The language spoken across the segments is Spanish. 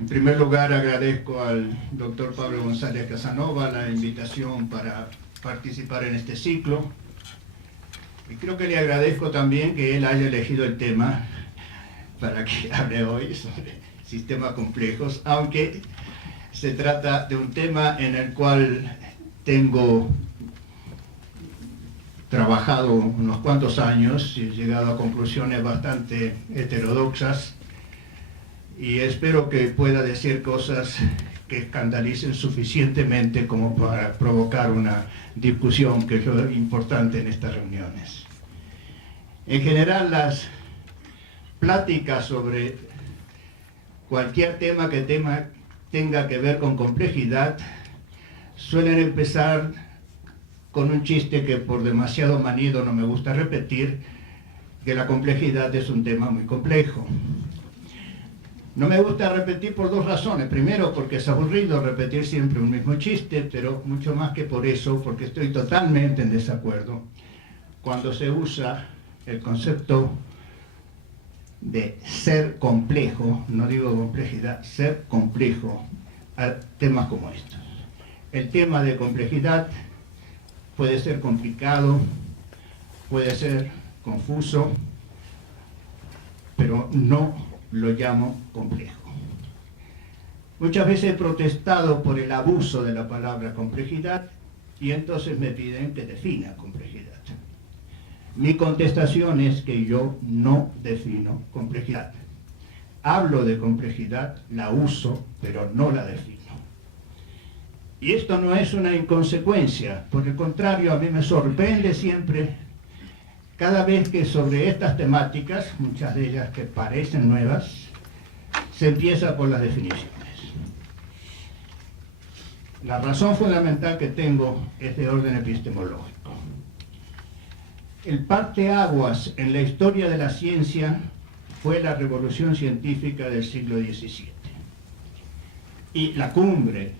En primer lugar, agradezco al doctor Pablo González Casanova la invitación para participar en este ciclo. Y creo que le agradezco también que él haya elegido el tema para que hable hoy sobre sistemas complejos, aunque se trata de un tema en el cual tengo trabajado unos cuantos años y he llegado a conclusiones bastante heterodoxas, y espero que pueda decir cosas que escandalicen suficientemente como para provocar una discusión, que es lo importante en estas reuniones. En general, las pláticas sobre cualquier tema que tenga que ver con complejidad suelen empezar con un chiste que por demasiado manido no me gusta repetir, que la complejidad es un tema muy complejo. No me gusta repetir por dos razones. Primero, porque es aburrido repetir siempre un mismo chiste, pero mucho más que por eso, porque estoy totalmente en desacuerdo cuando se usa el concepto de ser complejo, no digo complejidad, ser complejo, a temas como estos. El tema de complejidad puede ser complicado, puede ser confuso, pero no lo llamo complejo. Muchas veces he protestado por el abuso de la palabra complejidad y entonces me piden que defina complejidad. Mi contestación es que yo no defino complejidad. Hablo de complejidad, la uso, pero no la defino. Y esto no es una inconsecuencia, por el contrario, a mí me sorprende siempre cada vez que sobre estas temáticas, muchas de ellas que parecen nuevas, se empieza por las definiciones. La razón fundamental que tengo es de orden epistemológico. El parteaguas en la historia de la ciencia fue la revolución científica del siglo XVII. Y la cumbre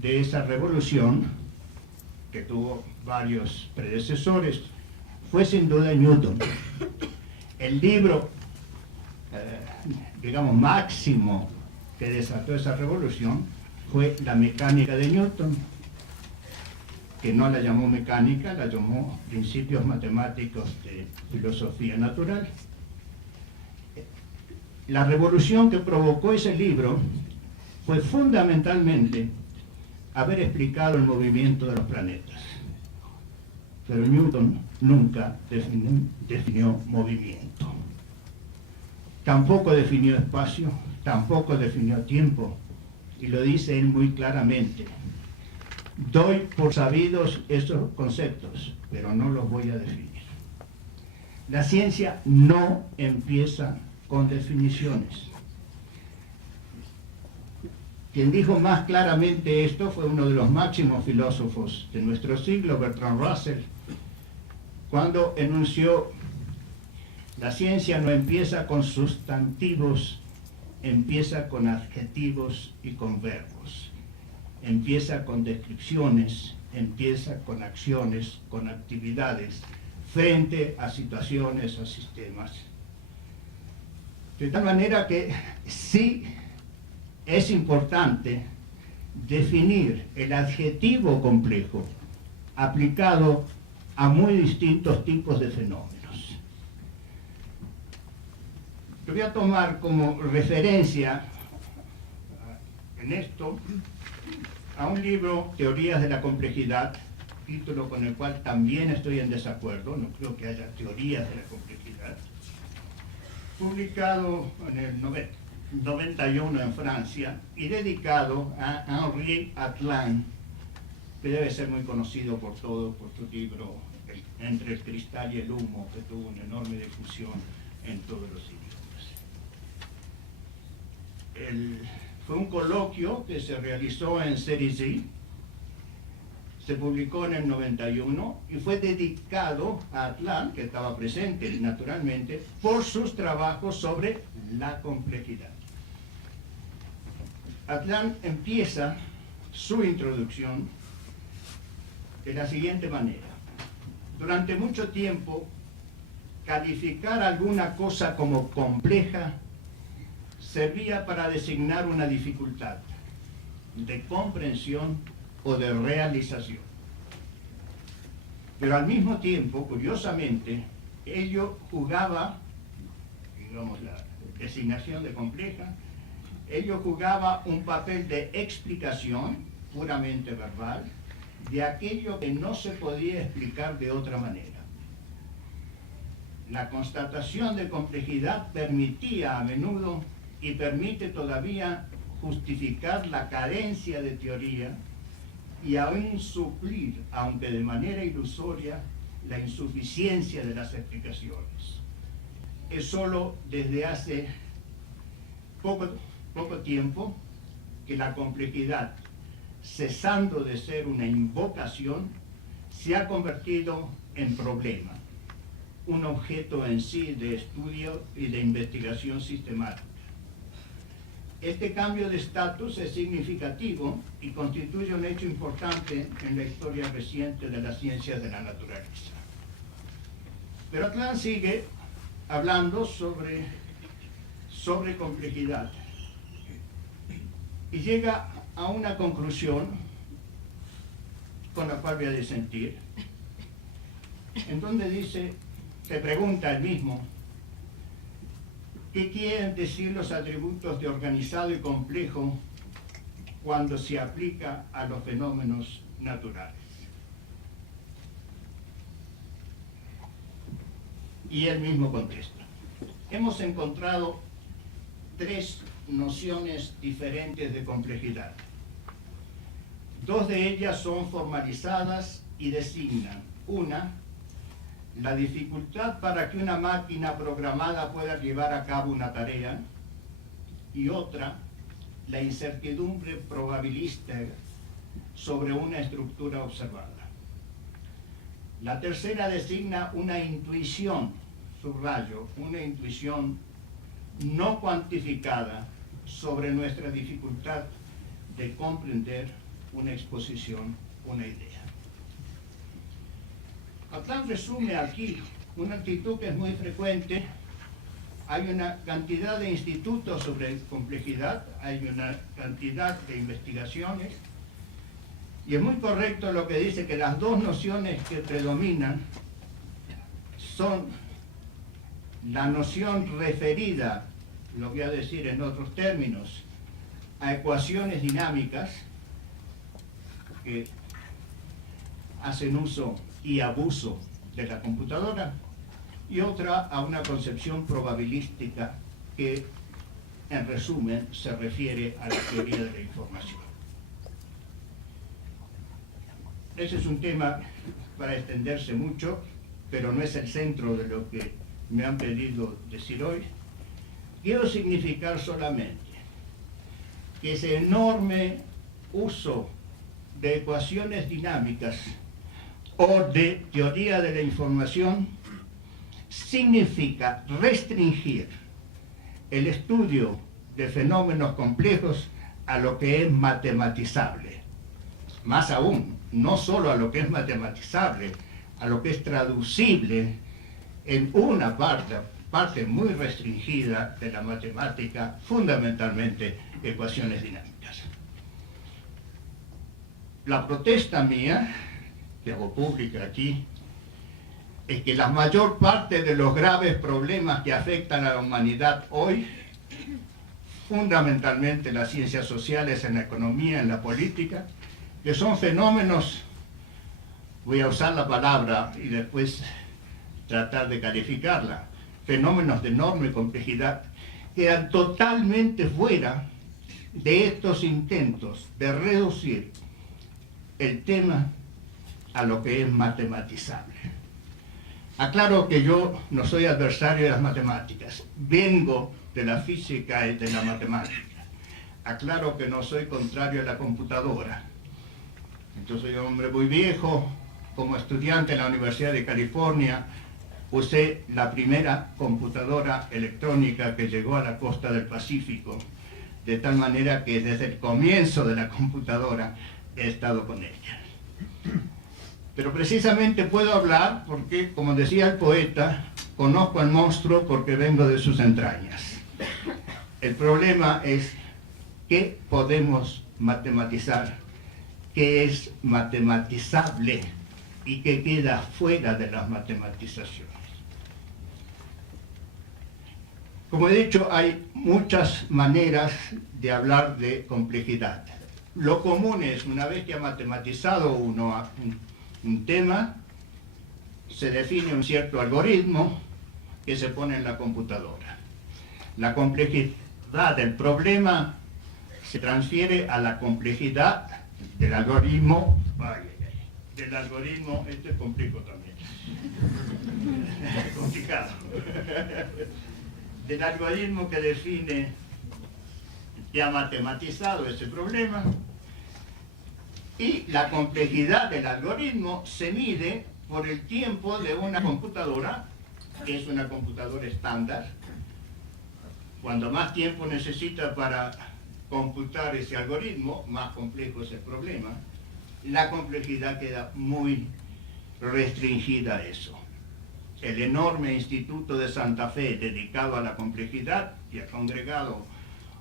de esa revolución, que tuvo varios predecesores, fue sin duda Newton. El libro, digamos, máximo que desató esa revolución fue La mecánica de Newton, que no la llamó mecánica, la llamó Principios Matemáticos de Filosofía Natural. La revolución que provocó ese libro fue fundamentalmente haber explicado el movimiento de los planetas. Pero Newton nunca definió movimiento. Tampoco definió espacio, tampoco definió tiempo, y lo dice él muy claramente. Doy por sabidos esos conceptos, pero no los voy a definir. La ciencia no empieza con definiciones. Quien dijo más claramente esto fue uno de los máximos filósofos de nuestro siglo, Bertrand Russell, cuando enunció: la ciencia no empieza con sustantivos, empieza con adjetivos y con verbos. Empieza con descripciones, empieza con acciones, con actividades, frente a situaciones, a sistemas. De tal manera que sí es importante definir el adjetivo complejo aplicado a muy distintos tipos de fenómenos. Yo voy a tomar como referencia en esto a un libro, Teorías de la Complejidad, título con el cual también estoy en desacuerdo, no creo que haya teorías de la complejidad, publicado en el 91 en Francia y dedicado a Henri Atlan, que debe ser muy conocido por todos, por su libro Entre el cristal y el humo, que tuvo una enorme difusión en todos los idiomas. Fue un coloquio que se realizó en Cerisy, se publicó en el 91 y fue dedicado a Atlan, que estaba presente naturalmente, por sus trabajos sobre la complejidad. Atlan empieza su introducción de la siguiente manera: durante mucho tiempo, calificar alguna cosa como compleja servía para designar una dificultad de comprensión o de realización. Pero al mismo tiempo, curiosamente, ello jugaba, digamos, la designación de compleja, ello jugaba un papel de explicación puramente verbal de aquello que no se podía explicar de otra manera. La constatación de complejidad permitía a menudo y permite todavía justificar la carencia de teoría y aún suplir, aunque de manera ilusoria, la insuficiencia de las explicaciones. Es solo desde hace poco tiempo que la complejidad, cesando de ser una invocación, se ha convertido en problema, un objeto en sí de estudio y de investigación sistemática. Este cambio de estatus es significativo y constituye un hecho importante en la historia reciente de las ciencias de la naturaleza. Pero Atlan sigue hablando sobre complejidad y llega a una conclusión con la cual voy a disentir, en donde dice, se pregunta él mismo, ¿qué quieren decir los atributos de organizado y complejo cuando se aplica a los fenómenos naturales? Y él mismo contesta. Hemos encontrado tres nociones diferentes de complejidad. Dos de ellas son formalizadas y designan: una, la dificultad para que una máquina programada pueda llevar a cabo una tarea, y otra, la incertidumbre probabilística sobre una estructura observada. La tercera designa una intuición, subrayo, una intuición no cuantificada sobre nuestra dificultad de comprender una exposición, una idea. Atlan resume aquí una actitud que es muy frecuente. Hay una cantidad de institutos sobre complejidad, hay una cantidad de investigaciones, y es muy correcto lo que dice, que las dos nociones que predominan son la noción referida, lo voy a decir en otros términos, a ecuaciones dinámicas que hacen uso y abuso de la computadora, y otra a una concepción probabilística que, en resumen, se refiere a la teoría de la información. Ese es un tema para extenderse mucho, pero no es el centro de lo que me han pedido decir hoy. Quiero significar solamente que ese enorme uso de ecuaciones dinámicas o de teoría de la información significa restringir el estudio de fenómenos complejos a lo que es matematizable. Más aún, no solo a lo que es matematizable, a lo que es traducible en una parte muy restringida de la matemática, fundamentalmente ecuaciones dinámicas. La protesta mía, que hago pública aquí, es que la mayor parte de los graves problemas que afectan a la humanidad hoy, fundamentalmente las ciencias sociales, en la economía, en la política, que son fenómenos, voy a usar la palabra y después tratar de calificarla, fenómenos de enorme complejidad, quedan totalmente fuera de estos intentos de reducir el tema a lo que es matematizable. Aclaro que yo no soy adversario de las matemáticas, vengo de la física y de la matemática. Aclaro que no soy contrario a la computadora. Yo soy un hombre muy viejo, como estudiante en la Universidad de California, usé la primera computadora electrónica que llegó a la costa del Pacífico, de tal manera que desde el comienzo de la computadora he estado con ella. Pero precisamente puedo hablar porque, como decía el poeta, conozco al monstruo porque vengo de sus entrañas. El problema es qué podemos matematizar, qué es matematizable y qué queda fuera de las matematizaciones. Como he dicho, hay muchas maneras de hablar de complejidad. Lo común es, una vez que ha matematizado uno un tema, se define un cierto algoritmo que se pone en la computadora. La complejidad del problema se transfiere a la complejidad del algoritmo. Del algoritmo, esto es complejo también. Complicado. Del algoritmo que define, que ha matematizado ese problema, y la complejidad del algoritmo se mide por el tiempo de una computadora, que es una computadora estándar. Cuando más tiempo necesita para computar ese algoritmo, más complejo es el problema. La complejidad queda muy restringida a eso. El enorme Instituto de Santa Fe dedicado a la complejidad y ha congregado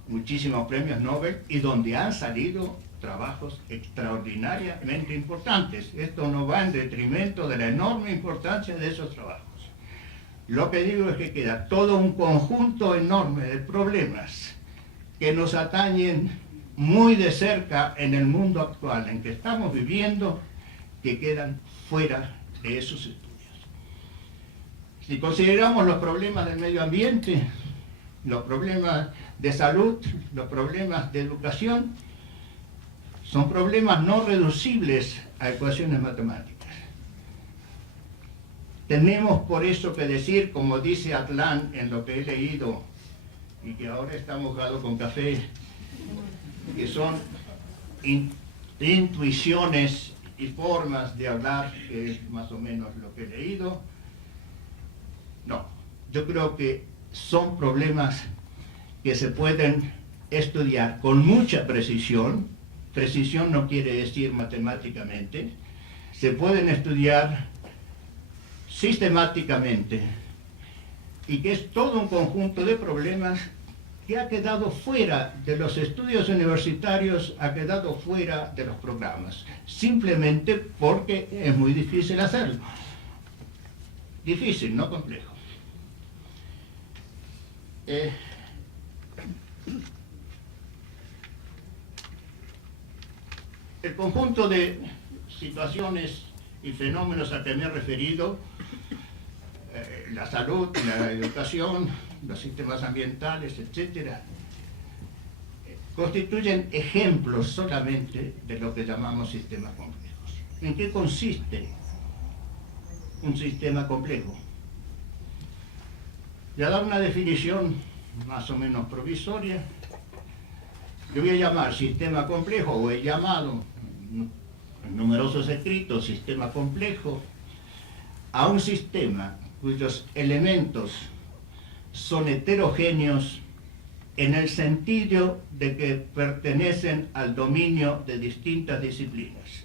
muchísimos premios Nobel y donde han salido trabajos extraordinariamente importantes. Esto no va en detrimento de la enorme importancia de esos trabajos. Lo que digo es que queda todo un conjunto enorme de problemas que nos atañen muy de cerca en el mundo actual en que estamos viviendo, que quedan fuera de esos estudios. Si consideramos los problemas del medio ambiente, los problemas de salud, los problemas de educación, son problemas no reducibles a ecuaciones matemáticas. Tenemos por eso que decir, como dice Atlan en lo que he leído, y que ahora está mojado con café, que son intuiciones y formas de hablar, que es más o menos lo que he leído. No, yo creo que son problemas que se pueden estudiar con mucha precisión. Precisión no quiere decir matemáticamente. Se pueden estudiar sistemáticamente y que es todo un conjunto de problemas que ha quedado fuera de los estudios universitarios, ha quedado fuera de los programas, simplemente porque es muy difícil hacerlo. Difícil, no complejo. El conjunto de situaciones y fenómenos a que me he referido, la salud, la educación, los sistemas ambientales, etc., constituyen ejemplos solamente de lo que llamamos sistemas complejos. ¿En qué consiste un sistema complejo? Voy a dar una definición más o menos provisoria. Yo voy a llamar sistema complejo, o he llamado en numerosos escritos sistema complejo, a un sistema cuyos elementos son heterogéneos en el sentido de que pertenecen al dominio de distintas disciplinas,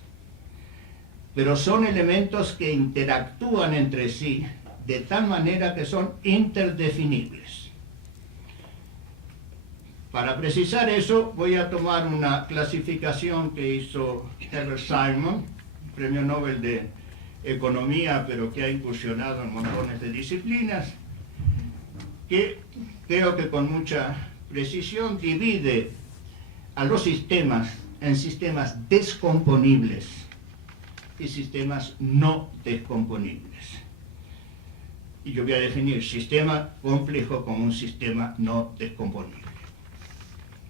pero son elementos que interactúan entre sí de tal manera que son interdefinibles. Para precisar eso, voy a tomar una clasificación que hizo Herbert Simon, premio Nobel de Economía, pero que ha incursionado en montones de disciplinas, que creo que con mucha precisión divide a los sistemas en sistemas descomponibles y sistemas no descomponibles. Y yo voy a definir sistema complejo como un sistema no descomponible.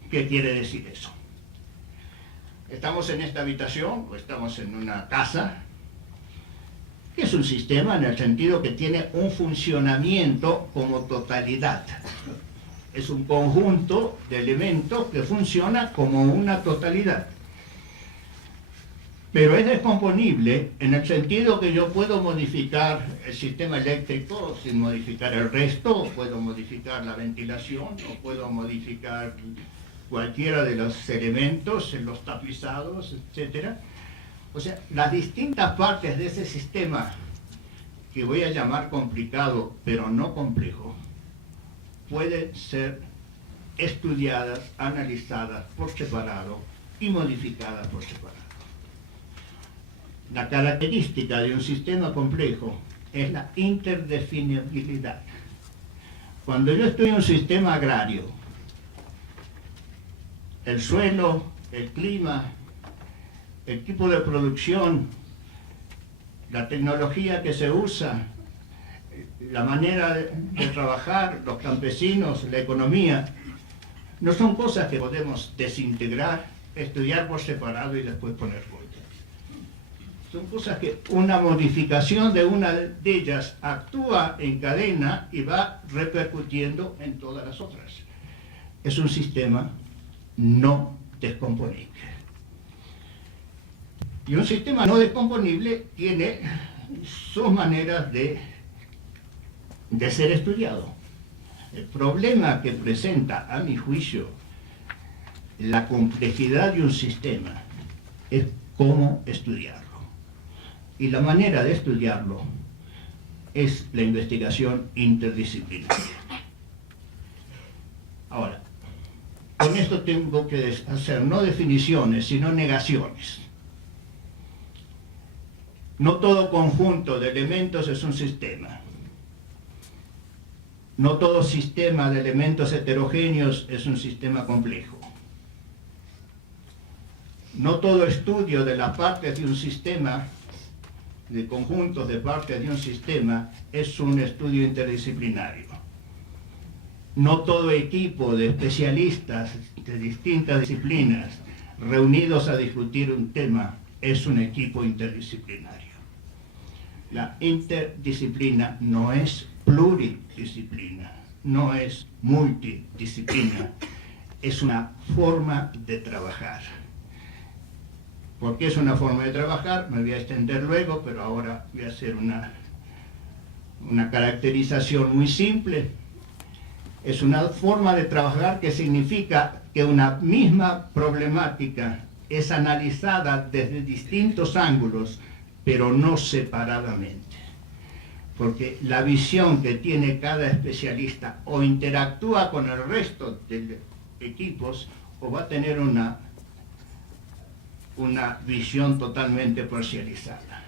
¿Qué quiere decir eso? Estamos en esta habitación o estamos en una casa, que es un sistema en el sentido que tiene un funcionamiento como totalidad. Es un conjunto de elementos que funciona como una totalidad. Pero es descomponible en el sentido que yo puedo modificar el sistema eléctrico sin modificar el resto, o puedo modificar la ventilación, o puedo modificar cualquiera de los elementos, los tapizados, etc. O sea, las distintas partes de ese sistema, que voy a llamar complicado, pero no complejo, pueden ser estudiadas, analizadas por separado y modificadas por separado. La característica de un sistema complejo es la interdefinibilidad. Cuando yo estudio un sistema agrario, el suelo, el clima, el tipo de producción, la tecnología que se usa, la manera de trabajar, los campesinos, la economía, no son cosas que podemos desintegrar, estudiar por separado y después poner juntas. Son cosas que una modificación de una de ellas actúa en cadena y va repercutiendo en todas las otras. Es un sistema no descomponible. Y un sistema no descomponible tiene sus maneras de ser estudiado. El problema que presenta, a mi juicio, la complejidad de un sistema es cómo estudiarlo. Y la manera de estudiarlo es la investigación interdisciplinaria. Ahora, con esto tengo que hacer no definiciones, sino negaciones. No todo conjunto de elementos es un sistema. No todo sistema de elementos heterogéneos es un sistema complejo. No todo estudio de las partes de un sistema, de conjuntos de partes de un sistema, es un estudio interdisciplinario. No todo equipo de especialistas de distintas disciplinas reunidos a discutir un tema es un equipo interdisciplinario. La interdisciplina no es pluridisciplina, no es multidisciplina, es una forma de trabajar. ¿Por qué es una forma de trabajar? Me voy a extender luego, pero ahora voy a hacer una caracterización muy simple. Es una forma de trabajar que significa que una misma problemática es analizada desde distintos ángulos, pero no separadamente. Porque la visión que tiene cada especialista o interactúa con el resto de equipos o va a tener una visión totalmente parcializada.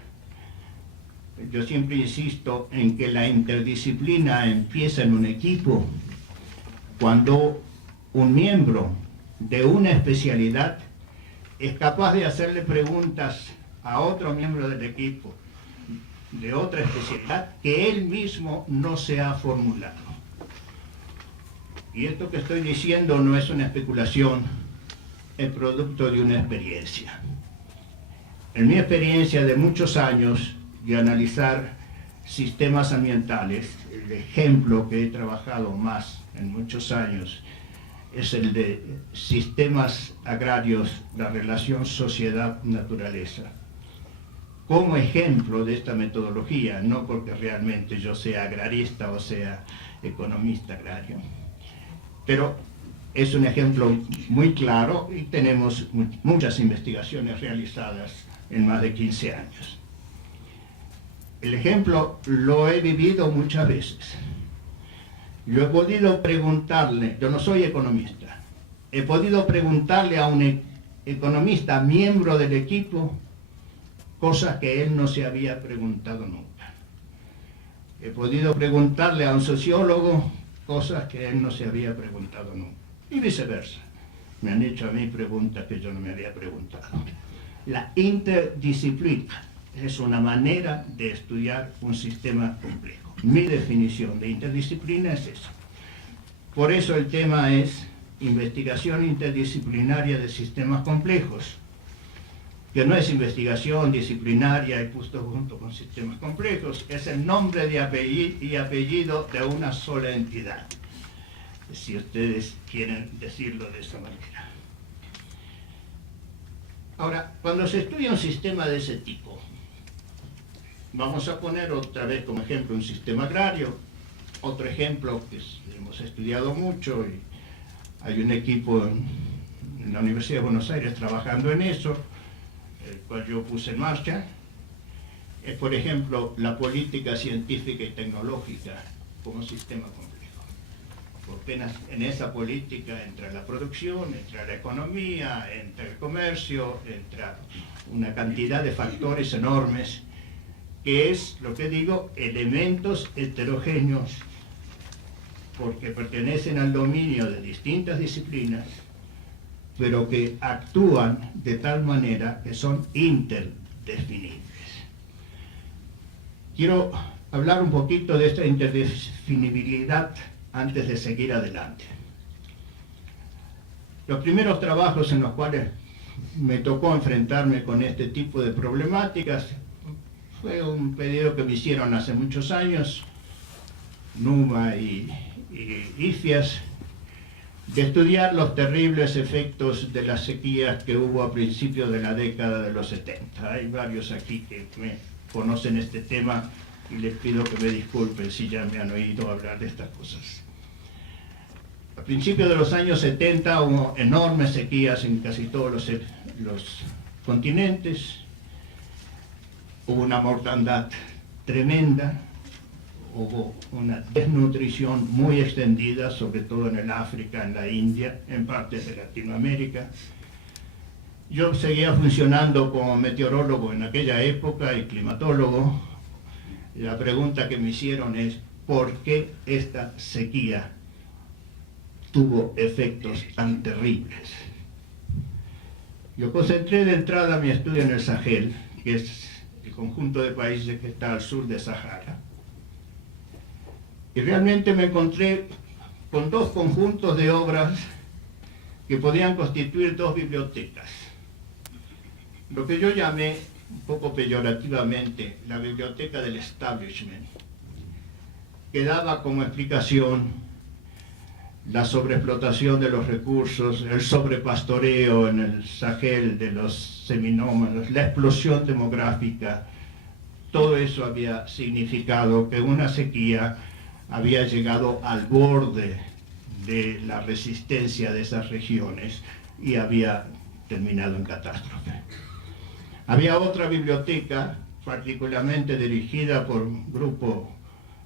Yo siempre insisto en que la interdisciplina empieza en un equipo cuando un miembro de una especialidad es capaz de hacerle preguntas a otro miembro del equipo de otra especialidad que él mismo no se ha formulado. Y esto que estoy diciendo no es una especulación, es producto de una experiencia. En mi experiencia de muchos años de analizar sistemas ambientales, el ejemplo que he trabajado más en muchos años es el de sistemas agrarios, la relación sociedad-naturaleza. Como ejemplo de esta metodología, no porque realmente yo sea agrarista o sea economista agrario, pero es un ejemplo muy claro y tenemos muchas investigaciones realizadas en más de 15 años. El ejemplo lo he vivido muchas veces. Yo he podido preguntarle, yo no soy economista, he podido preguntarle a un economista, miembro del equipo, cosas que él no se había preguntado nunca. He podido preguntarle a un sociólogo cosas que él no se había preguntado nunca. Y viceversa. Me han hecho a mí preguntas que yo no me había preguntado. La interdisciplina es una manera de estudiar un sistema complejo. Mi definición de interdisciplina es esa. Por eso el tema es investigación interdisciplinaria de sistemas complejos, que no es investigación disciplinaria y puesto junto con sistemas complejos, es el nombre de apellido de una sola entidad, si ustedes quieren decirlo de esa manera. Ahora, cuando se estudia un sistema de ese tipo, vamos a poner otra vez como ejemplo un sistema agrario, otro ejemplo que hemos estudiado mucho y hay un equipo en la Universidad de Buenos Aires trabajando en eso, el cual yo puse en marcha, es por ejemplo la política científica y tecnológica como sistema complejo. apenas en esa política entra la producción, entra la economía, entra el comercio, entra una cantidad de factores enormes, que es, lo que digo, elementos heterogéneos, porque pertenecen al dominio de distintas disciplinas, pero que actúan de tal manera que son interdefinibles. Quiero hablar un poquito de esta interdefinibilidad antes de seguir adelante. Los primeros trabajos en los cuales me tocó enfrentarme con este tipo de problemáticas fue un pedido que me hicieron hace muchos años, Numa y Ifias, de estudiar los terribles efectos de las sequías que hubo a principios de la década de los 70. Hay varios aquí que me conocen este tema y les pido que me disculpen si ya me han oído hablar de estas cosas. A principios de los años 70 hubo enormes sequías en casi todos los continentes, hubo una mortandad tremenda, hubo una desnutrición muy extendida, sobre todo en el África, en la India, en partes de Latinoamérica. Yo seguía funcionando como meteorólogo en aquella época y climatólogo. La pregunta que me hicieron es, ¿por qué esta sequía tuvo efectos tan terribles? Yo concentré de entrada mi estudio en el Sahel, que es el conjunto de países que está al sur de Sahara. Y realmente me encontré con dos conjuntos de obras que podían constituir dos bibliotecas. Lo que yo llamé, un poco peyorativamente, la biblioteca del establishment, que daba como explicación la sobreexplotación de los recursos, el sobrepastoreo en el Sahel de los seminómanos, la explosión demográfica. Todo eso había significado que una sequía había llegado al borde de la resistencia de esas regiones y había terminado en catástrofe. Había otra biblioteca, particularmente dirigida por un grupo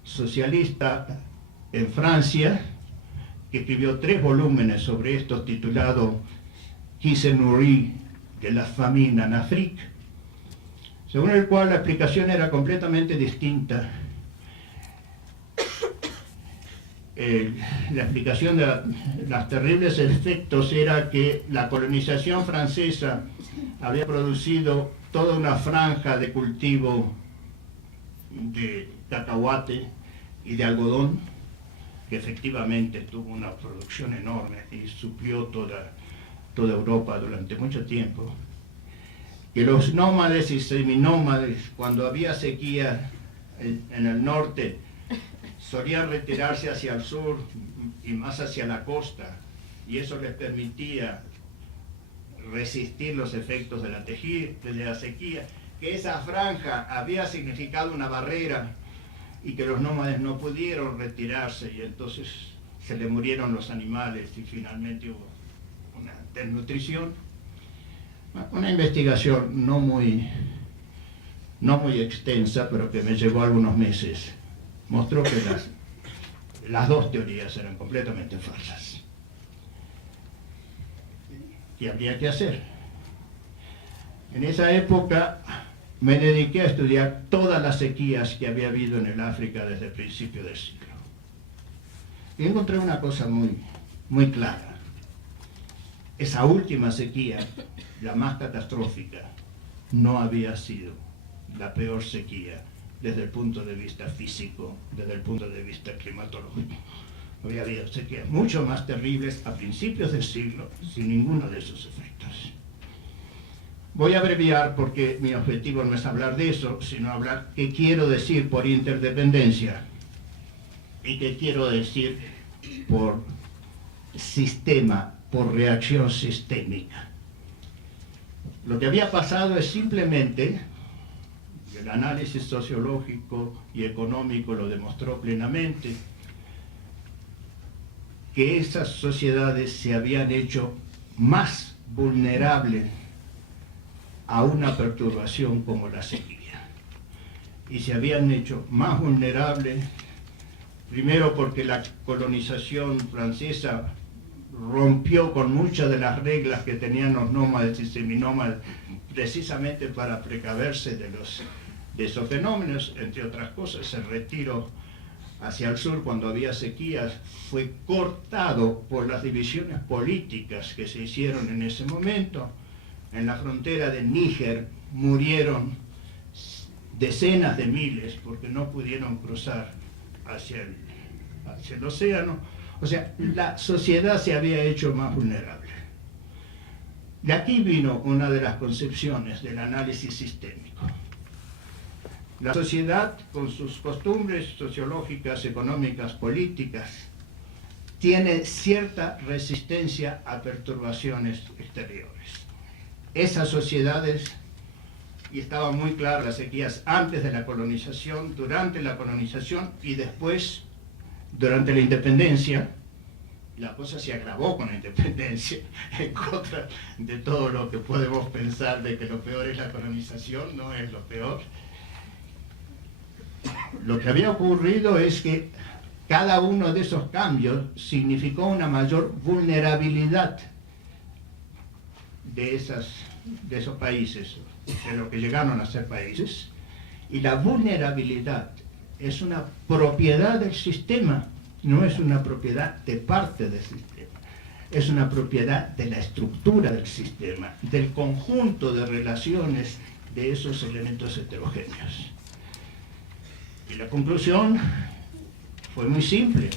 socialista en Francia, que escribió 3 volúmenes sobre esto, titulado Qui se nourrit de la famine en Afrique, según el cual la explicación era completamente distinta. La explicación de los terribles efectos era que la colonización francesa había producido toda una franja de cultivo de cacahuate y de algodón, que efectivamente tuvo una producción enorme y suplió toda Europa durante mucho tiempo. Que los nómades y seminómades, cuando había sequía en el norte, solían retirarse hacia el sur y más hacia la costa, y eso les permitía resistir los efectos de la sequía, que esa franja había significado una barrera y que los nómades no pudieron retirarse, y entonces se le murieron los animales y finalmente hubo una desnutrición. Una investigación no muy extensa, pero que me llevó algunos meses, mostró que las dos teorías eran completamente falsas. ¿Qué habría que hacer? En esa época me dediqué a estudiar todas las sequías que había habido en el África desde el principio del siglo. Y encontré una cosa muy clara. Esa última sequía, la más catastrófica, no había sido la peor sequía desde el punto de vista físico, desde el punto de vista climatológico. Había habido sequías mucho más terribles a principios del siglo sin ninguno de esos efectos. Voy a abreviar porque mi objetivo no es hablar de eso, sino hablar qué quiero decir por interdependencia y qué quiero decir por sistema, por reacción sistémica. Lo que había pasado es simplemente, el análisis sociológico y económico lo demostró plenamente, que esas sociedades se habían hecho más vulnerables a una perturbación como la sequía, y se habían hecho más vulnerables Primero porque la colonización francesa rompió con muchas de las reglas que tenían los nómades y seminómades, precisamente para precaverse de esos fenómenos. Entre otras cosas, el retiro hacia el sur cuando había sequías fue cortado por las divisiones políticas que se hicieron en ese momento. En la frontera de Níger murieron decenas de miles porque no pudieron cruzar hacia el océano. O sea, la sociedad se había hecho más vulnerable. De aquí vino una de las concepciones del análisis sistémico. La sociedad, con sus costumbres sociológicas, económicas, políticas, tiene cierta resistencia a perturbaciones exteriores. Esas sociedades, y estaban muy claras las sequías antes de la colonización, durante la colonización y después, durante la independencia, la cosa se agravó con la independencia, en contra de todo lo que podemos pensar de que lo peor es la colonización, no es lo peor. Lo que había ocurrido es que cada uno de esos cambios significó una mayor vulnerabilidad de esos países, de lo que llegaron a ser países, y la vulnerabilidad es una propiedad del sistema, no es una propiedad de parte del sistema, es una propiedad de la estructura del sistema, del conjunto de relaciones de esos elementos heterogéneos. Y la conclusión fue muy simple.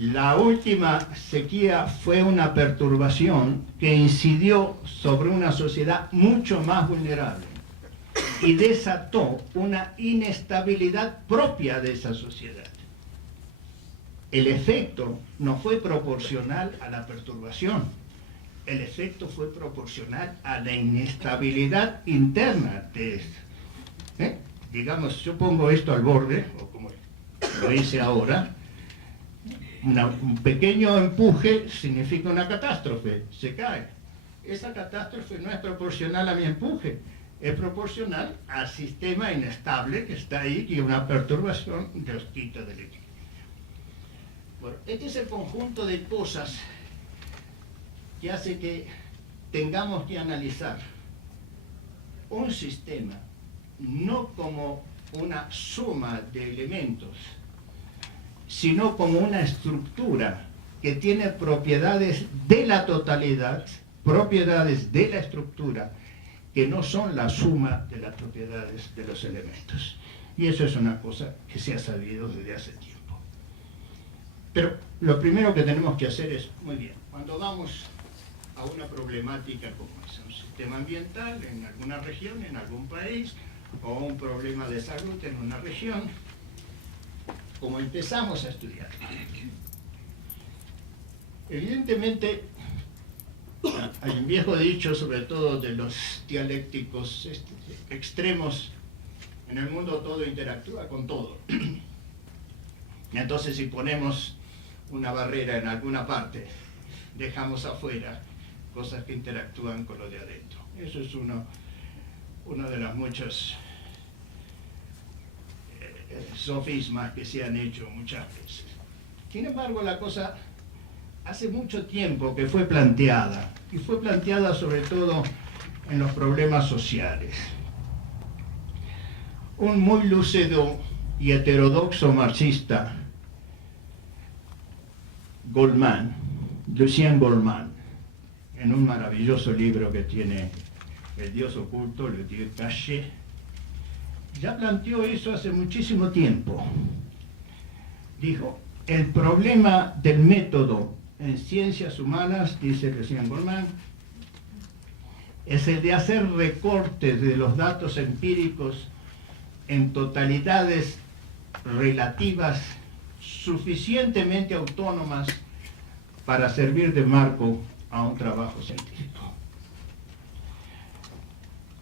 La última sequía fue una perturbación que incidió sobre una sociedad mucho más vulnerable y desató una inestabilidad propia de esa sociedad. El efecto no fue proporcional a la perturbación, el efecto fue proporcional a la inestabilidad interna de esto. Digamos, yo pongo esto al borde, o como lo hice ahora, un pequeño empuje significa una catástrofe, se cae. Esa catástrofe no es proporcional a mi empuje, es proporcional al sistema inestable que está ahí y una perturbación los quita del equilibrio. Bueno, este es el conjunto de cosas que hace que tengamos que analizar un sistema no como una suma de elementos, sino como una estructura que tiene propiedades de la totalidad, propiedades de la estructura, que no son la suma de las propiedades de los elementos. Y eso es una cosa que se ha sabido desde hace tiempo. Pero lo primero que tenemos que hacer es, muy bien, cuando vamos a una problemática como es un sistema ambiental en alguna región, en algún país, o un problema de salud en una región, como empezamos a estudiar. Evidentemente, hay un viejo dicho, sobre todo de los dialécticos extremos, en el mundo todo interactúa con todo. Entonces, si ponemos una barrera en alguna parte, dejamos afuera cosas que interactúan con lo de adentro. Eso es uno de los muchos sofismas que se han hecho muchas veces. Sin embargo, la cosa hace mucho tiempo que fue planteada, y fue planteada sobre todo en los problemas sociales. Un muy lúcido y heterodoxo marxista, Lucien Goldman, en un maravilloso libro que tiene El Dios oculto, Le Dieu caché, ya planteó eso hace muchísimo tiempo. Dijo, el problema del método en ciencias humanas, dice Lucien Goldman, es el de hacer recortes de los datos empíricos en totalidades relativas suficientemente autónomas para servir de marco a un trabajo científico.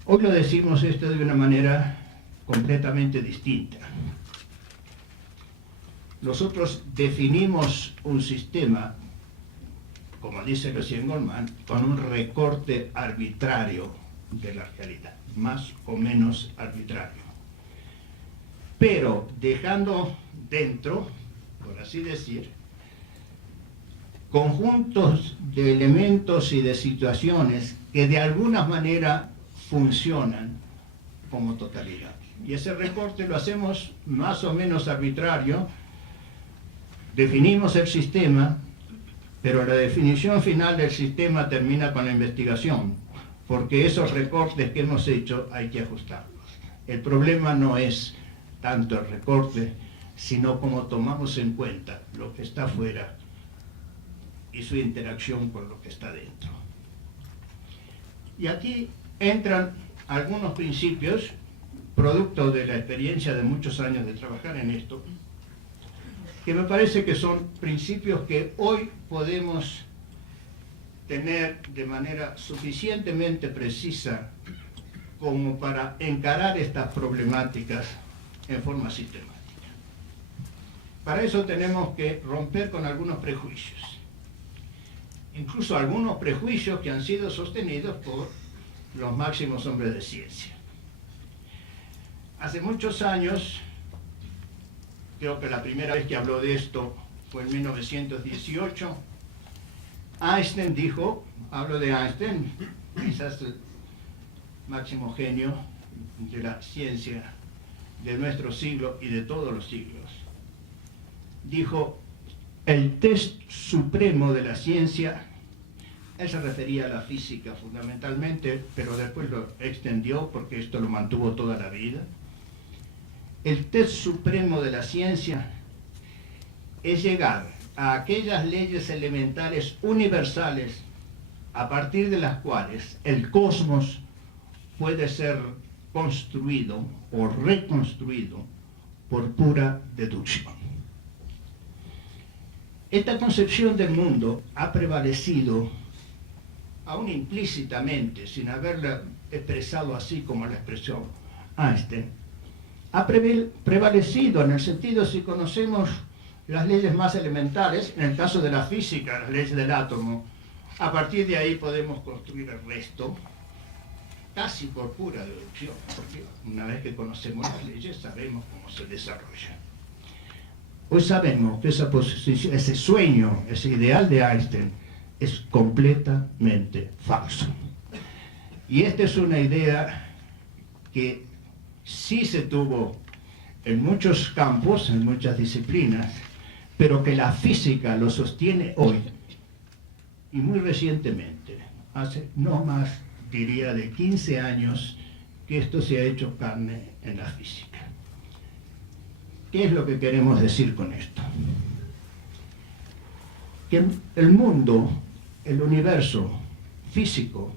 Hoy lo decimos esto de una manera completamente distinta. Nosotros definimos un sistema, como dice Lucien Goldman, con un recorte arbitrario de la realidad, más o menos arbitrario. pero dejando dentro, por así decir, conjuntos de elementos y de situaciones que de alguna manera funcionan como totalidad. Y ese recorte lo hacemos más o menos arbitrario, definimos el sistema, pero la definición final del sistema termina con la investigación, porque esos recortes que hemos hecho hay que ajustarlos. El problema no es tanto el recorte, sino cómo tomamos en cuenta lo que está afuera y su interacción con lo que está dentro. Y aquí entran algunos principios, producto de la experiencia de muchos años de trabajar en esto, que me parece que son principios que hoy podemos tener de manera suficientemente precisa como para encarar estas problemáticas en forma sistemática. Para eso tenemos que romper con algunos prejuicios, incluso algunos prejuicios que han sido sostenidos por los máximos hombres de ciencia. Hace muchos años, creo que la primera vez que habló de esto fue en 1918, Einstein dijo, hablo de Einstein, quizás el máximo genio de la ciencia de nuestro siglo y de todos los siglos, dijo, el test supremo de la ciencia, él se refería a la física fundamentalmente, pero después lo extendió porque esto lo mantuvo toda la vida. El test supremo de la ciencia es llegar a aquellas leyes elementales universales a partir de las cuales el cosmos puede ser construido o reconstruido por pura deducción. Esta concepción del mundo ha prevalecido, aún implícitamente, sin haberla expresado así como la expresó Einstein, ha prevalecido en el sentido, si conocemos las leyes más elementales, en el caso de la física, las leyes del átomo, a partir de ahí podemos construir el resto, casi por pura deducción, porque una vez que conocemos las leyes sabemos cómo se desarrolla. Hoy sabemos que ese sueño, ese ideal de Einstein, es completamente falso. Y esta es una idea que sí se tuvo en muchos campos, en muchas disciplinas, pero que la física lo sostiene hoy, y muy recientemente, hace no más, diría, de 15 años, que esto se ha hecho carne en la física. ¿Qué es lo que queremos decir con esto? Que el mundo, el universo físico,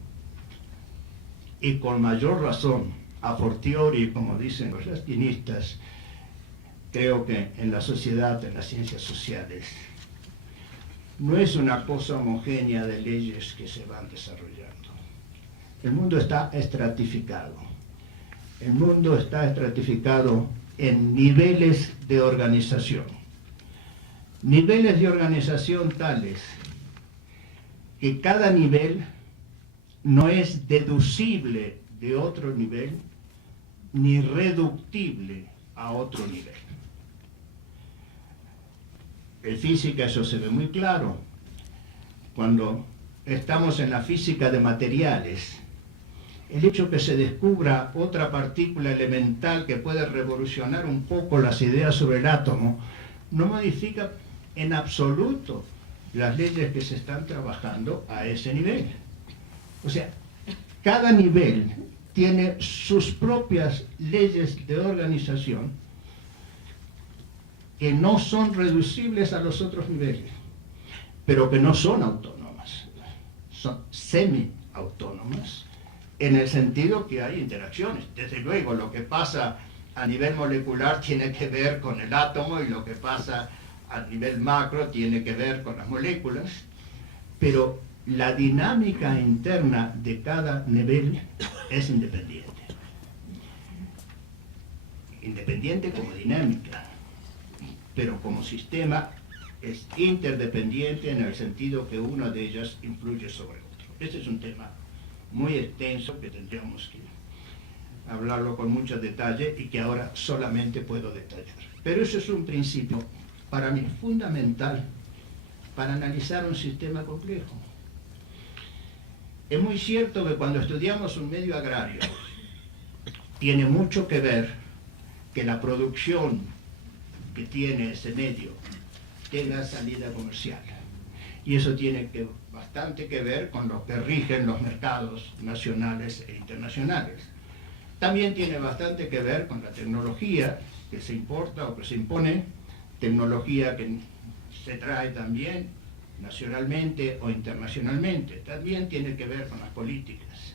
y con mayor razón, a fortiori, como dicen los lastinistas, creo que en la sociedad, en las ciencias sociales, no es una cosa homogénea de leyes que se van desarrollando. El mundo está estratificado. El mundo está estratificado en niveles de organización. Niveles de organización tales que cada nivel no es deducible de otro nivel ni reductible a otro nivel. En física eso se ve muy claro. Cuando estamos en la física de materiales, el hecho que se descubra otra partícula elemental que puede revolucionar un poco las ideas sobre el átomo, no modifica en absoluto las leyes que se están trabajando a ese nivel. O sea, cada nivel tiene sus propias leyes de organización que no son reducibles a los otros niveles, pero que no son autónomas, son semi-autónomas, en el sentido que hay interacciones. Desde luego, lo que pasa a nivel molecular tiene que ver con el átomo y lo que pasa a nivel macro tiene que ver con las moléculas, pero la dinámica interna de cada nivel es independiente. Independiente como dinámica, pero como sistema es interdependiente en el sentido que una de ellas influye sobre otro. Este es un tema muy extenso que tendríamos que hablarlo con mucho detalle y que ahora solamente puedo detallar. Pero eso es un principio, para mí, fundamental para analizar un sistema complejo. Es muy cierto que cuando estudiamos un medio agrario, tiene mucho que ver que la producción que tiene ese medio tenga salida comercial. Y eso tiene bastante que ver con lo que rigen los mercados nacionales e internacionales. También tiene bastante que ver con la tecnología que se importa o que se impone, tecnología que se trae también nacionalmente o internacionalmente. También tiene que ver con las políticas.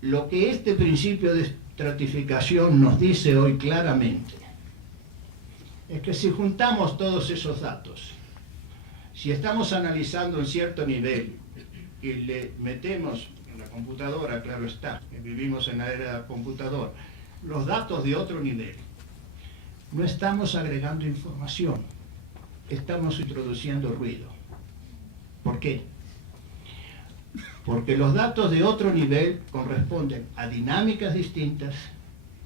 Lo que este principio de estratificación nos dice hoy claramente es que si juntamos todos esos datos, si estamos analizando un cierto nivel y le metemos en la computadora, claro está, que vivimos en la era computadora, los datos de otro nivel, no estamos agregando información, estamos introduciendo ruido. ¿Por qué? Porque los datos de otro nivel corresponden a dinámicas distintas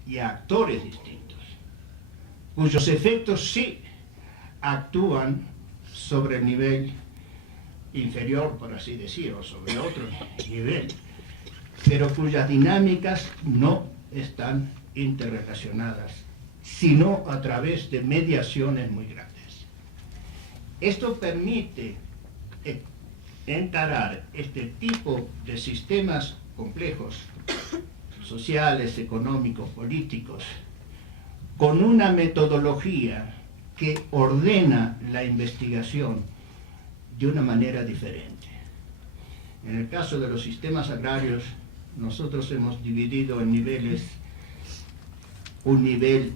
y a actores distintos, cuyos efectos sí actúan sobre el nivel inferior, por así decirlo, sobre otro nivel, pero cuyas dinámicas no están interrelacionadas, sino a través de mediaciones muy grandes. Esto permite encarar este tipo de sistemas complejos, sociales, económicos, políticos, con una metodología que ordena la investigación de una manera diferente. En el caso de los sistemas agrarios, nosotros hemos dividido en niveles, un nivel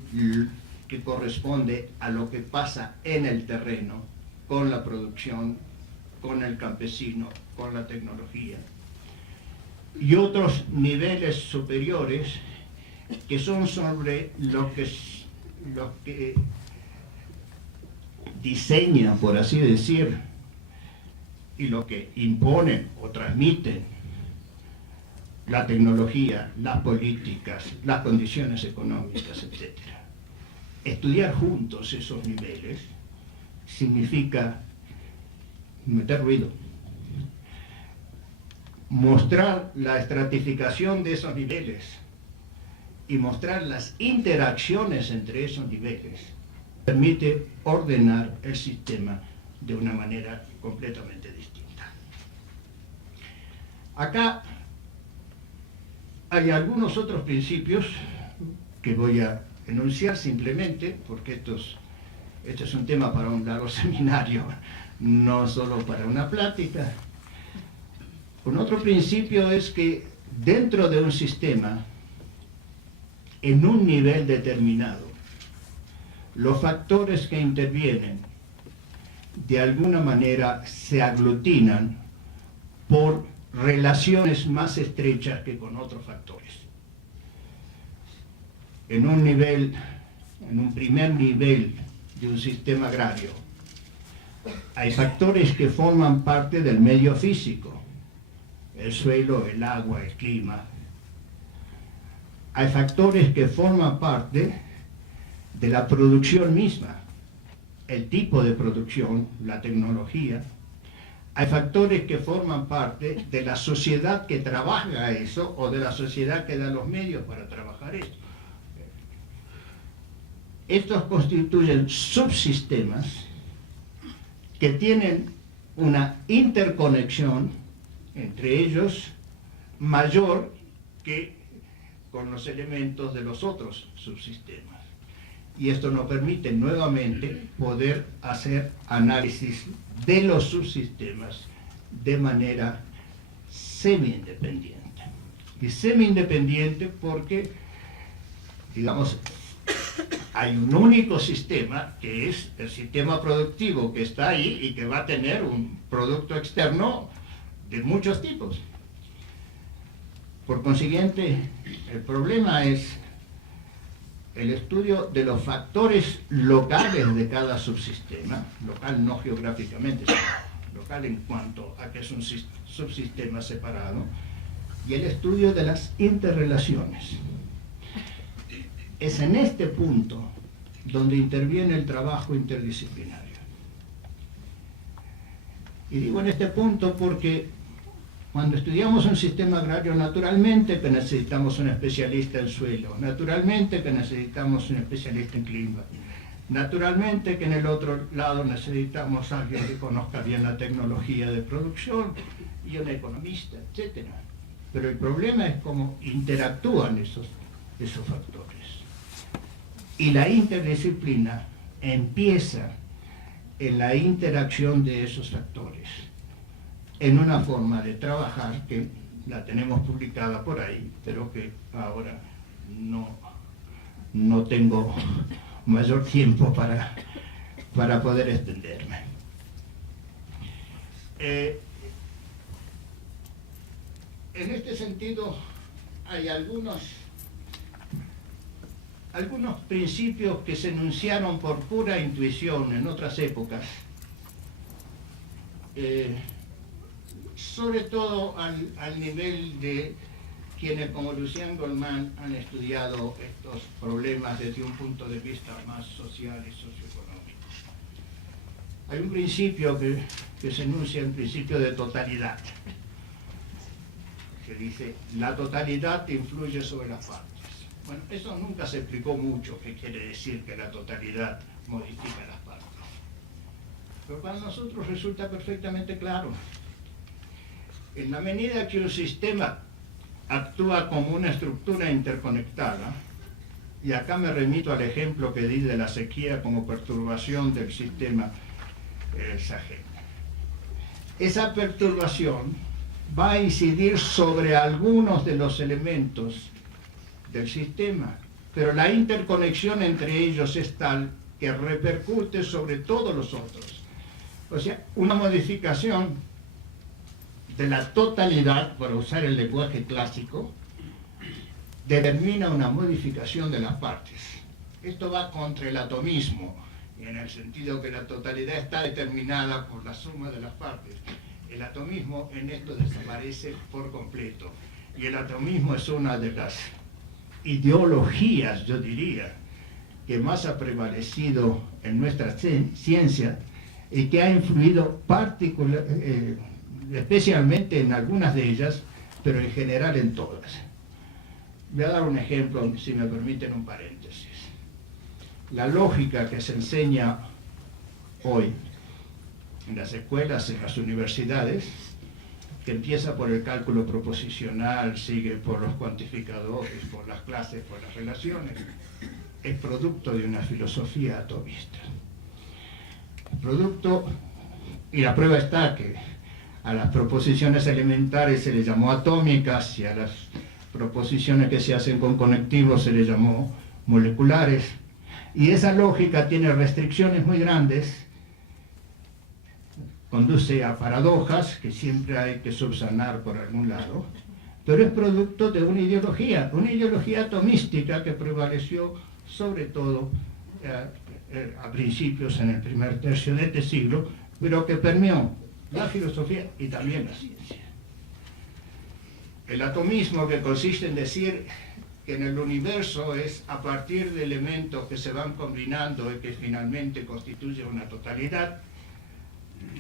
que corresponde a lo que pasa en el terreno, con la producción, con el campesino, con la tecnología, y otros niveles superiores que son sobre lo que diseñan, por así decir, y lo que imponen o transmiten la tecnología, las políticas, las condiciones económicas, etc. Estudiar juntos esos niveles significa meter ruido, mostrar la estratificación de esos niveles y mostrar las interacciones entre esos niveles, permite ordenar el sistema de una manera completamente distinta. Acá hay algunos otros principios que voy a enunciar simplemente, porque este es un tema para un largo seminario, no solo para una plática. Un otro principio es que dentro de un sistema, en un nivel determinado, los factores que intervienen de alguna manera se aglutinan por relaciones más estrechas que con otros factores. En un primer nivel de un sistema agrario, hay factores que forman parte del medio físico, el suelo, el agua, el clima. Hay factores que forman parte de la producción misma, el tipo de producción, la tecnología. Hay factores que forman parte de la sociedad que trabaja eso o de la sociedad que da los medios para trabajar esto. Estos constituyen subsistemas que tienen una interconexión entre ellos mayor que con los elementos de los otros subsistemas. Y esto nos permite nuevamente poder hacer análisis de los subsistemas de manera semi-independiente. Y semi-independiente porque, digamos, hay un único sistema que es el sistema productivo que está ahí y que va a tener un producto externo de muchos tipos. Por consiguiente, el problema es el estudio de los factores locales de cada subsistema, local no geográficamente, sino local en cuanto a que es un subsistema separado, y el estudio de las interrelaciones. Es en este punto donde interviene el trabajo interdisciplinario. Y digo en este punto porque cuando estudiamos un sistema agrario, naturalmente que necesitamos un especialista en suelo, naturalmente que necesitamos un especialista en clima, naturalmente que en el otro lado necesitamos a alguien que conozca bien la tecnología de producción y un economista, etc. Pero el problema es cómo interactúan esos factores. Y la interdisciplina empieza en la interacción de esos factores, en una forma de trabajar que la tenemos publicada por ahí, pero que ahora no tengo mayor tiempo para poder extenderme. En este sentido, hay algunos principios que se enunciaron por pura intuición en otras épocas, sobre todo al nivel de quienes como Lucien Goldman han estudiado estos problemas desde un punto de vista más social y socioeconómico. Hay un principio que se enuncia, un principio de totalidad, que dice, la totalidad influye sobre las partes. Bueno, eso nunca se explicó mucho, qué quiere decir que la totalidad modifica las partes. Pero para nosotros resulta perfectamente claro. En la medida que un sistema actúa como una estructura interconectada, y acá me remito al ejemplo que di de la sequía como perturbación del sistema Sahel. Esa perturbación va a incidir sobre algunos de los elementos del sistema, pero la interconexión entre ellos es tal que repercute sobre todos los otros. O sea, una modificación de la totalidad, por usar el lenguaje clásico, determina una modificación de las partes. Esto va contra el atomismo, en el sentido que la totalidad está determinada por la suma de las partes. El atomismo en esto desaparece por completo, y el atomismo es una de las ideologías, yo diría, que más ha prevalecido en nuestra ciencia y que ha influido especialmente en algunas de ellas, pero en general en todas. Voy a dar un ejemplo, si me permiten un paréntesis. La lógica que se enseña hoy en las escuelas, en las universidades, que empieza por el cálculo proposicional, sigue por los cuantificadores, por las clases, por las relaciones, es producto de una filosofía atomista. Y la prueba está que a las proposiciones elementales se les llamó atómicas y a las proposiciones que se hacen con conectivos se les llamó moleculares. Y esa lógica tiene restricciones muy grandes, conduce a paradojas que siempre hay que subsanar por algún lado, pero es producto de una ideología atomística que prevaleció sobre todo a principios en el primer tercio de este siglo, pero que permeó la filosofía y también la ciencia. El atomismo, que consiste en decir que en el universo es a partir de elementos que se van combinando y que finalmente constituyen una totalidad,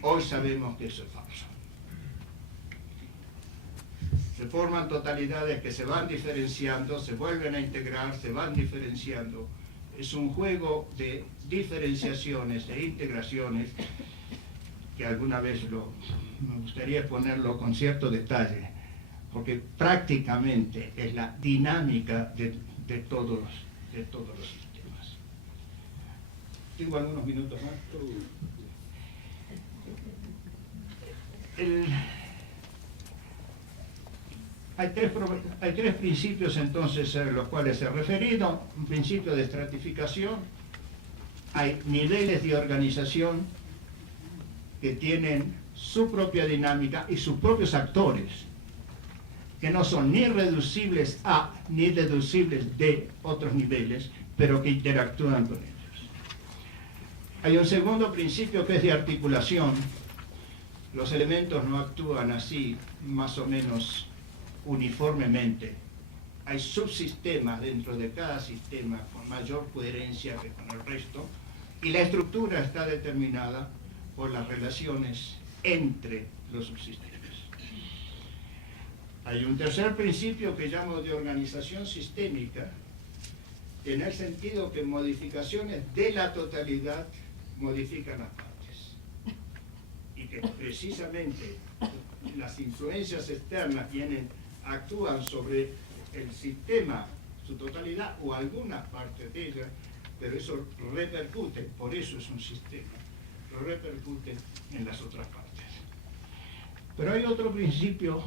hoy sabemos que eso es falso. Se forman totalidades que se van diferenciando, se vuelven a integrar, se van diferenciando. Es un juego de diferenciaciones e integraciones que alguna vez me gustaría ponerlo con cierto detalle, porque prácticamente es la dinámica de todos los sistemas. ¿Tengo algunos minutos más? Hay tres principios entonces a los cuales he referido. Un principio de estratificación, hay niveles de organización que tienen su propia dinámica y sus propios actores, que no son ni reducibles a ni deducibles de otros niveles, pero que interactúan con ellos. Hay un segundo principio que es de articulación. Los elementos no actúan así, más o menos uniformemente. Hay subsistemas dentro de cada sistema con mayor coherencia que con el resto, y la estructura está determinada por las relaciones entre los subsistemas. Hay un tercer principio que llamo de organización sistémica, en el sentido que modificaciones de la totalidad modifican las partes, y que precisamente las influencias externas actúan sobre el sistema, su totalidad o algunas partes de ella, pero eso repercute, por eso es un sistema, repercute en las otras partes. Pero hay otro principio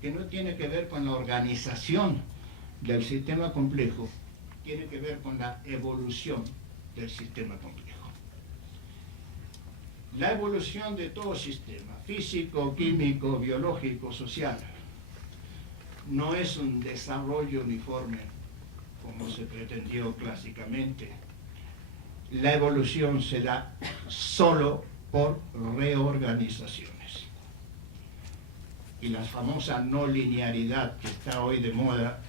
que no tiene que ver con la organización del sistema complejo, tiene que ver con la evolución del sistema complejo. La evolución de todo sistema, físico, químico, biológico, social, no es un desarrollo uniforme como se pretendió clásicamente. La evolución se da solo por reorganizaciones. Y la famosa no linearidad que está hoy de moda,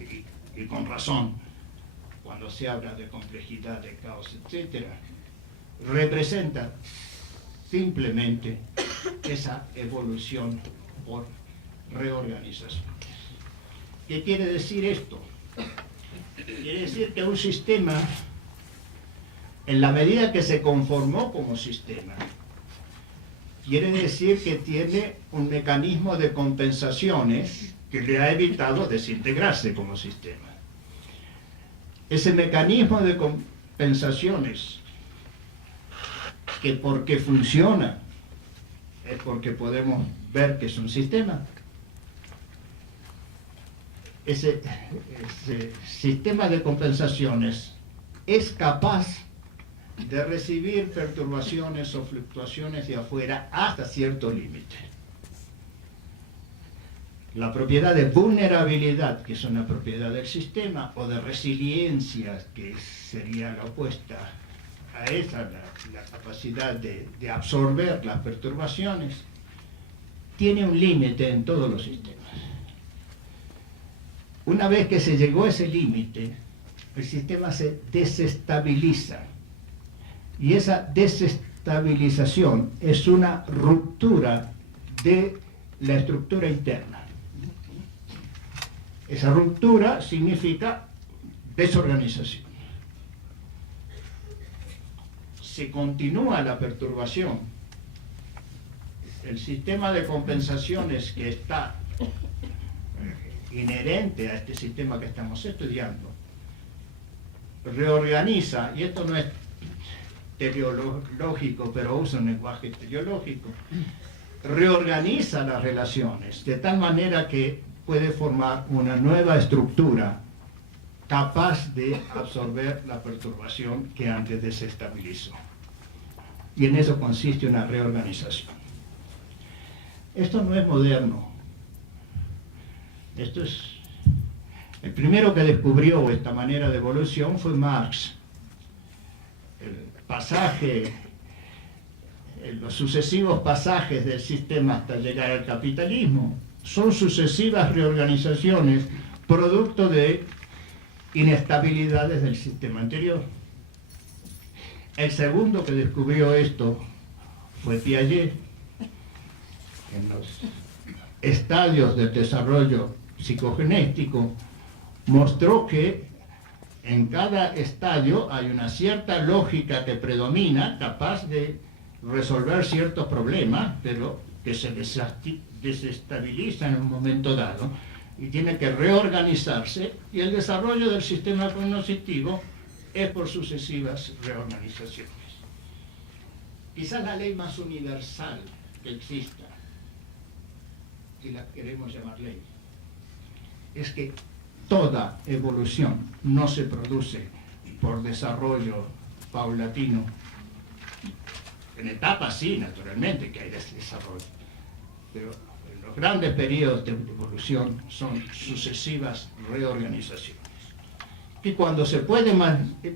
y con razón, cuando se habla de complejidad, de caos, etc., representa simplemente esa evolución por reorganización. ¿Qué quiere decir esto? Quiere decir que un sistema, en la medida que se conformó como sistema, quiere decir que tiene un mecanismo de compensaciones que le ha evitado desintegrarse como sistema. Ese mecanismo de compensaciones, que porque funciona, es porque podemos ver que es un sistema. Ese sistema de compensaciones es capaz de recibir perturbaciones o fluctuaciones de afuera hasta cierto límite. La propiedad de vulnerabilidad, que es una propiedad del sistema, o de resiliencia, que sería la opuesta a esa, la capacidad de absorber las perturbaciones, tiene un límite en todos los sistemas. Una vez que se llegó a ese límite, el sistema se desestabiliza. Y esa desestabilización es una ruptura de la estructura interna. Esa ruptura significa desorganización. Se continúa la perturbación. El sistema de compensaciones que está inherente a este sistema que estamos estudiando reorganiza, y esto no es teleológico, pero usa un lenguaje teleológico, reorganiza las relaciones de tal manera que puede formar una nueva estructura capaz de absorber la perturbación que antes desestabilizó. Y en eso consiste una reorganización. Esto no es moderno. Esto es... El primero que descubrió esta manera de evolución fue Marx. Los sucesivos pasajes del sistema hasta llegar al capitalismo son sucesivas reorganizaciones producto de inestabilidades del sistema anterior. El segundo que descubrió esto fue Piaget. En los estadios del desarrollo psicogenético mostró que en cada estadio hay una cierta lógica que predomina, capaz de resolver ciertos problemas, pero que se desestabiliza en un momento dado y tiene que reorganizarse, y el desarrollo del sistema cognitivo es por sucesivas reorganizaciones. Quizás la ley más universal que exista, si la queremos llamar ley, es que toda evolución no se produce por desarrollo paulatino. En etapas sí, naturalmente, que hay desarrollo, pero en los grandes periodos de evolución son sucesivas reorganizaciones. Y cuando se puede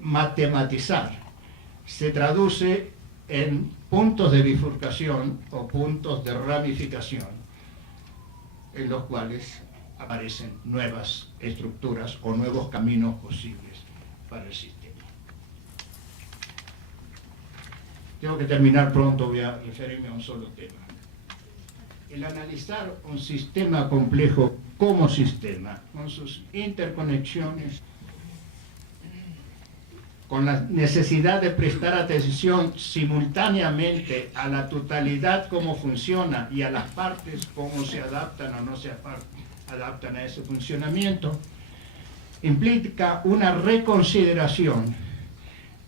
matematizar, se traduce en puntos de bifurcación o puntos de ramificación, en los cuales aparecen nuevas estructuras o nuevos caminos posibles para el sistema. Tengo que terminar pronto, voy a referirme a un solo tema. El analizar un sistema complejo como sistema, con sus interconexiones, con la necesidad de prestar atención simultáneamente a la totalidad cómo funciona y a las partes cómo se adaptan o no se adaptan a ese funcionamiento, implica una reconsideración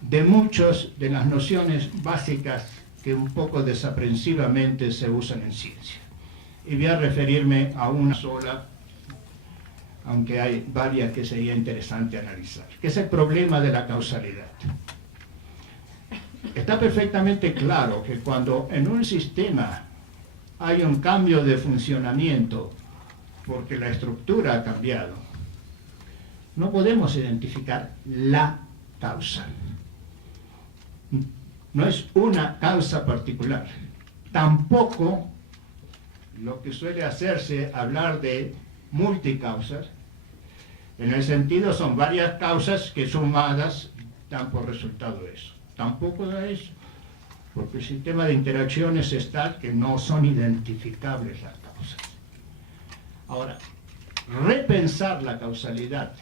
de muchas de las nociones básicas que un poco desaprensivamente se usan en ciencia. Y voy a referirme a una sola, aunque hay varias que sería interesante analizar, que es el problema de la causalidad. Está perfectamente claro que cuando en un sistema hay un cambio de funcionamiento porque la estructura ha cambiado, no podemos identificar la causa. No es una causa particular. Tampoco lo que suele hacerse hablar de multicausas, en el sentido son varias causas que sumadas dan por resultado eso. Tampoco da eso, porque el sistema de interacciones es tal que no son identificables las causas. Ahora, repensar la causalidad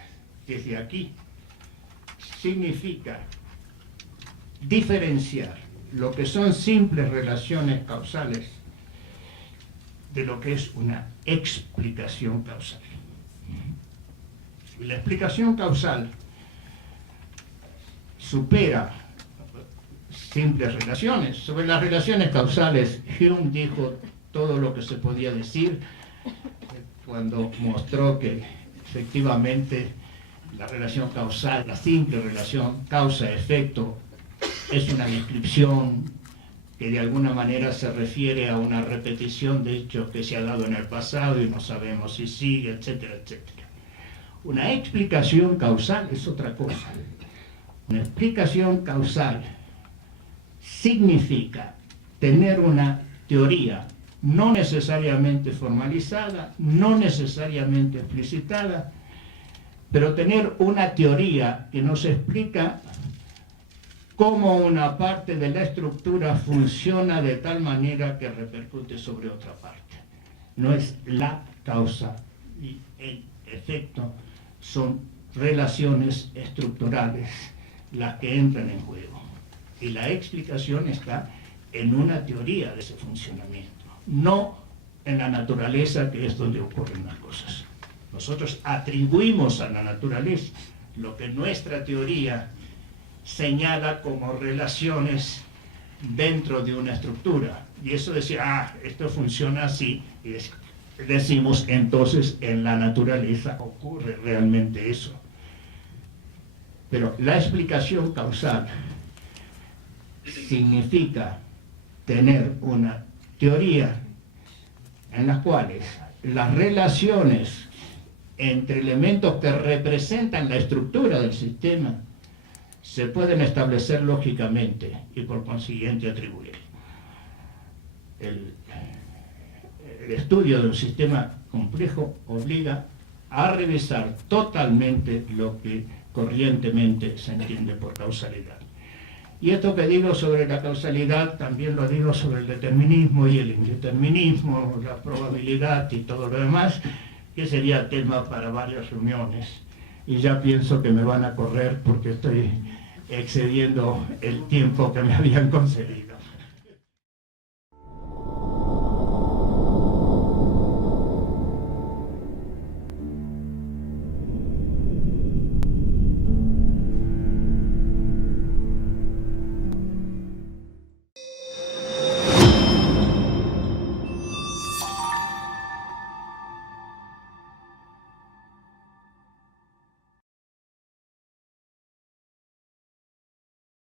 desde aquí significa diferenciar lo que son simples relaciones causales de lo que es una explicación causal. Y la explicación causal supera simples relaciones. Sobre las relaciones causales, Hume dijo todo lo que se podía decir cuando mostró que efectivamente la relación causal, la simple relación causa-efecto, es una descripción que de alguna manera se refiere a una repetición de hechos que se ha dado en el pasado y no sabemos si sigue, etcétera, etcétera. Una explicación causal es otra cosa. Una explicación causal significa tener una teoría no necesariamente formalizada, no necesariamente explicitada, pero tener una teoría que nos explica cómo una parte de la estructura funciona de tal manera que repercute sobre otra parte. No es la causa y el efecto, son relaciones estructurales las que entran en juego. Y la explicación está en una teoría de ese funcionamiento, no en la naturaleza, que es donde ocurren las cosas. Nosotros atribuimos a la naturaleza lo que nuestra teoría señala como relaciones dentro de una estructura. Y eso decía, esto funciona así, y decimos, entonces en la naturaleza ocurre realmente eso. Pero la explicación causal significa tener una teoría en las cuales las relaciones entre elementos que representan la estructura del sistema se pueden establecer lógicamente y por consiguiente atribuir. El estudio de un sistema complejo obliga a revisar totalmente lo que corrientemente se entiende por causalidad. Y esto que digo sobre la causalidad también lo digo sobre el determinismo y el indeterminismo, la probabilidad y todo lo demás, que sería tema para varias reuniones. Y ya pienso que me van a correr porque estoy excediendo el tiempo que me habían concedido.